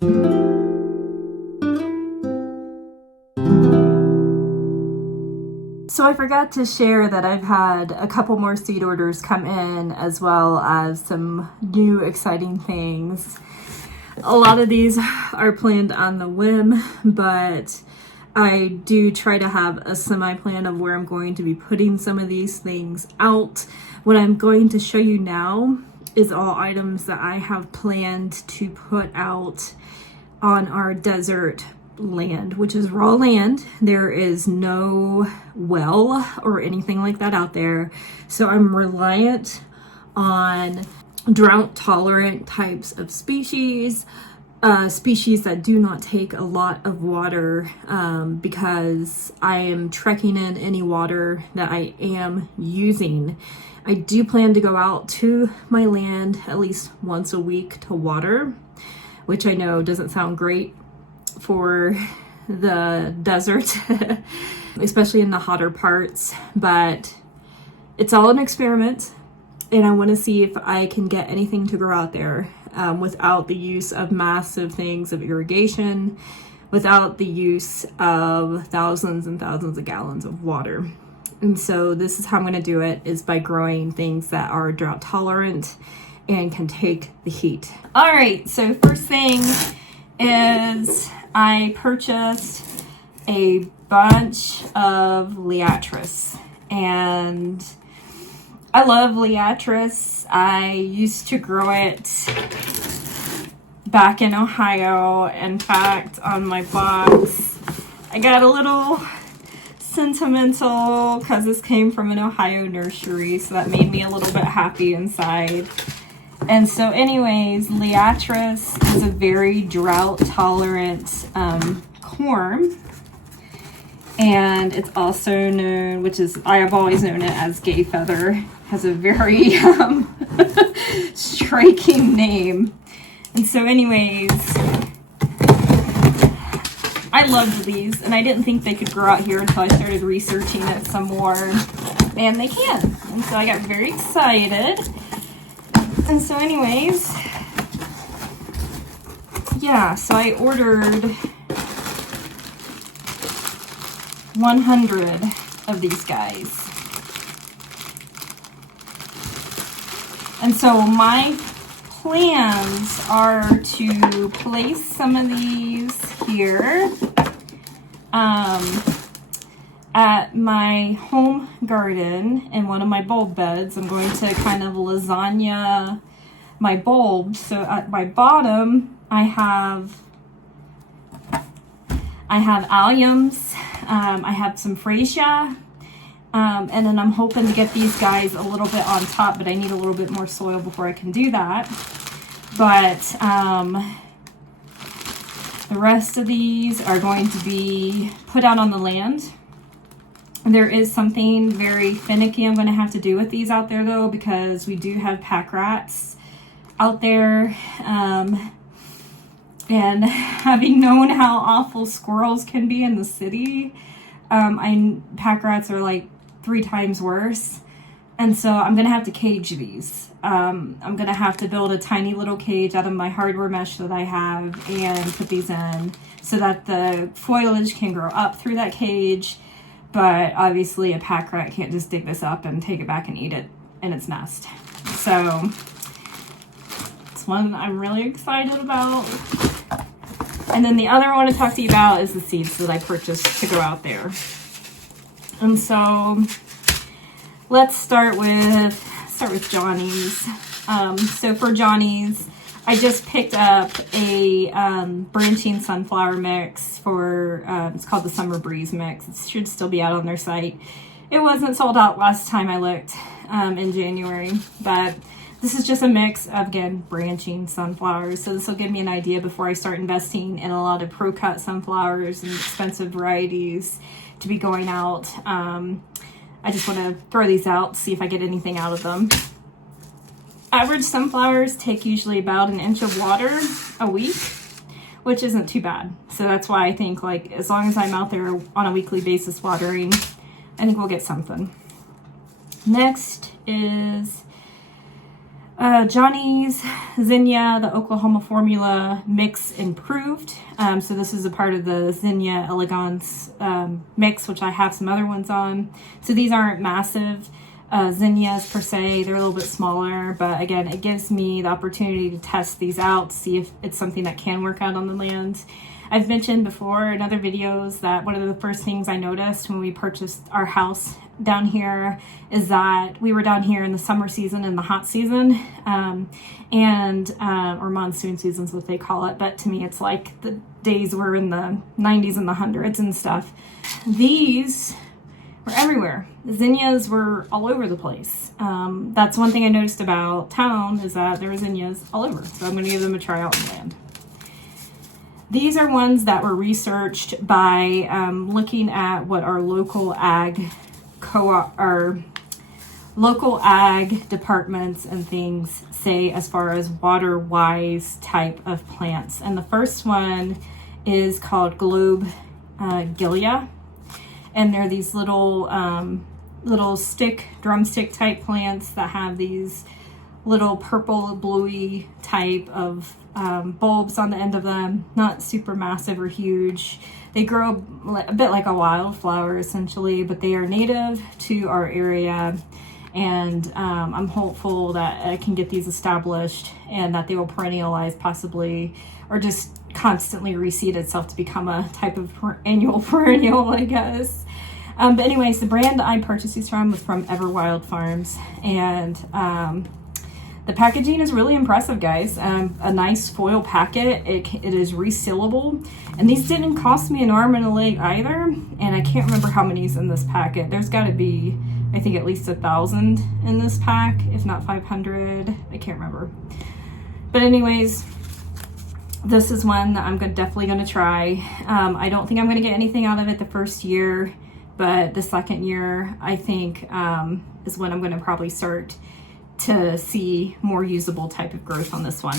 So I forgot to share that I've had a couple more seed orders come in, as well as some new exciting things. A lot of these are planned on the whim, but I do try to have a semi-plan of where I'm going to be putting some of these things out. What I'm going to show you now is all items that I have planned to put out on our desert land, which is raw land. There is no well or anything like that out there. So I'm reliant on drought tolerant types of species, species that do not take a lot of water, because I am trekking in any water that I am using. I do plan to go out to my land at least once a week to water, which I know doesn't sound great for the desert, especially in the hotter parts, but it's all an experiment, and I want to see if I can get anything to grow out there without the use of massive things of irrigation, without the use of thousands and thousands of gallons of water. And so this is how I'm going to do it, is by growing things that are drought tolerant and can take the heat. All right, so first thing is I purchased a bunch of liatris, and I love liatris. I used to grow it back in Ohio. In fact, on my box, I got a little sentimental because this came from an Ohio nursery, so that made me a little bit happy inside. And so anyways, liatris is a very drought tolerant corn, and it's also known, which is, I have always known it as gay feather, has a very striking name. And so anyways, I loved these, and I didn't think they could grow out here until I started researching it some more, and they can. And so I got very excited. And so anyways, yeah, so I ordered 100 of these guys. And so my plans are to place some of these here at my home garden in one of my bulb beds. I'm going to kind of lasagna my bulbs. So at my bottom, I have alliums, I have some freesia, and then I'm hoping to get these guys a little bit on top, but I need a little bit more soil before I can do that. But the rest of these are going to be put out on the land. There is something very finicky I'm going to have to do with these out there, though, because we do have pack rats out there. And having known how awful squirrels can be in the city, pack rats are like 3 times worse. And so I'm going to have to cage these. I'm going to have to build a tiny little cage out of my hardware mesh that I have and put these in so that the foliage can grow up through that cage. But obviously a pack rat can't just dig this up and take it back and eat it in its nest. So it's one I'm really excited about. And then the other I want to talk to you about is the seeds that I purchased to go out there. And so let's start with Johnny's. So for Johnny's, I just picked up a branching sunflower mix for, it's called the Summer Breeze mix. It should still be out on their site. It wasn't sold out last time I looked in January, but this is just a mix of, again, branching sunflowers. So this will give me an idea before I start investing in a lot of pro-cut sunflowers and expensive varieties to be going out. I just want to throw these out, see if I get anything out of them. Average sunflowers take usually about 1 inch of water a week, which isn't too bad. So that's why I think, like, as long as I'm out there on a weekly basis watering, I think we'll get something. Next is Johnny's Zinnia, the Oklahoma formula mix improved. So this is a part of the Zinnia Elegance mix, which I have some other ones on. So these aren't massive zinnias per se, they're a little bit smaller, but again, it gives me the opportunity to test these out, see if it's something that can work out on the land. I've mentioned before in other videos that one of the first things I noticed when we purchased our house down here is that we were down here in the summer season and the hot season, or monsoon season is what they call it, but to me it's like the days were in the 90s and the hundreds and stuff. These were everywhere. The zinnias were all over the place. That's one thing I noticed about town, is that there were zinnias all over. So I'm going to give them a try out in the land. These are ones that were researched by looking at what our local ag departments and things say as far as water-wise type of plants. And the first one is called Globe Gilia. And they're these little drumstick type plants that have these little purple bluey type of bulbs on the end of them. Not super massive or huge. They grow a bit like a wildflower essentially, but they are native to our area. And I'm hopeful that I can get these established and that they will perennialize possibly, or just constantly reseed itself to become a type of perennial, I guess. But anyways, the brand I purchased these from was from Everwild Farms, and the packaging is really impressive, guys. A nice foil packet. It is resealable, and these didn't cost me an arm and a leg either, and I can't remember how many's in this packet. There's got to be, I think, at least 1,000 in this pack, if not 500. I can't remember. But anyways, this is one that I'm definitely going to try. I don't think I'm going to get anything out of it the first year, but the second year, I think, is when I'm going to probably start to see more usable type of growth on this one.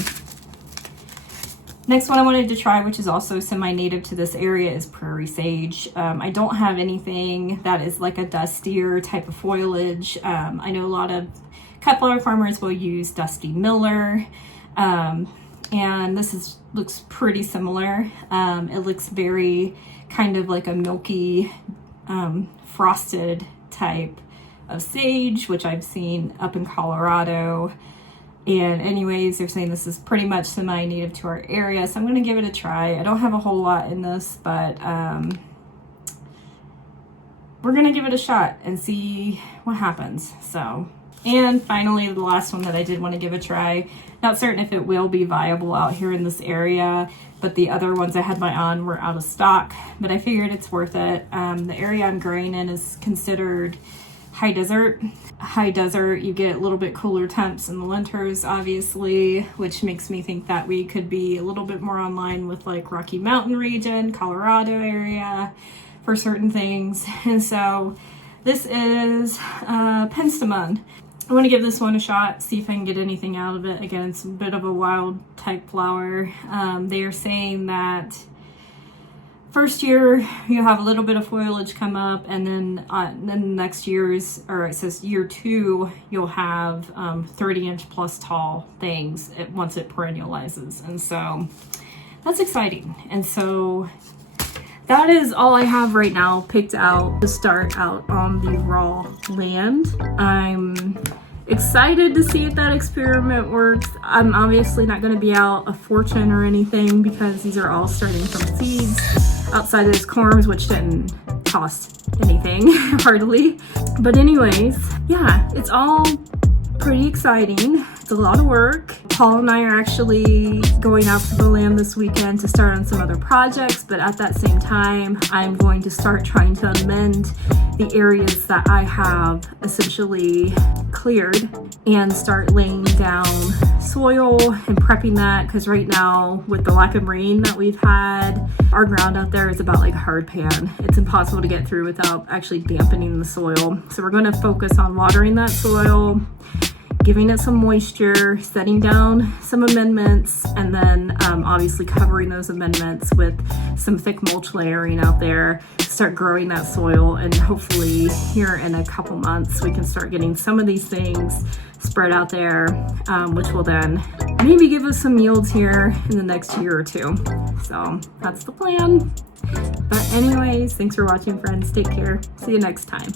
Next one I wanted to try, which is also semi-native to this area, is prairie sage. I don't have anything that is like a dustier type of foliage. I know a lot of cut flower farmers will use Dusty Miller, and this looks pretty similar. It looks very kind of like a milky, frosted type of sage, which I've seen up in Colorado. And anyways, they're saying this is pretty much semi-native to our area, so I'm going to give it a try. I don't have a whole lot in this, but we're going to give it a shot and see what happens. So, and finally, the last one that I did want to give a try. Not certain if it will be viable out here in this area, but the other ones I had my on were out of stock, but I figured it's worth it. The area I'm growing in is considered high desert. High desert, you get a little bit cooler temps in the winters, obviously, which makes me think that we could be a little bit more online with like Rocky Mountain region, Colorado area for certain things. And so this is penstemon. I want to give this one a shot, see if I can get anything out of it. Again, it's a bit of a wild type flower. They are saying that first year you have a little bit of foliage come up, and then next year's, or it says year 2, you'll have 30-inch plus tall things once it perennializes. And so that's exciting. And so that is all I have right now picked out to start out on the raw land. I'm excited to see if that experiment works. I'm obviously not going to be out a fortune or anything because these are all starting from seeds outside of those corms, which didn't cost anything hardly. But anyways, yeah, it's all pretty exciting. It's a lot of work. Paul and I are actually going out to the land this weekend to start on some other projects, but at that same time, I'm going to start trying to amend the areas that I have essentially cleared and start laying down soil and prepping that, because right now with the lack of rain that we've had, our ground out there is about like a hard pan. It's impossible to get through without actually dampening the soil. So we're going to focus on watering that soil giving it some moisture, setting down some amendments, and then obviously covering those amendments with some thick mulch layering out there, start growing that soil, and hopefully here in a couple months we can start getting some of these things spread out there, which will then maybe give us some yields here in the next year or two. So that's the plan. But anyways, thanks for watching, friends. Take care. See you next time.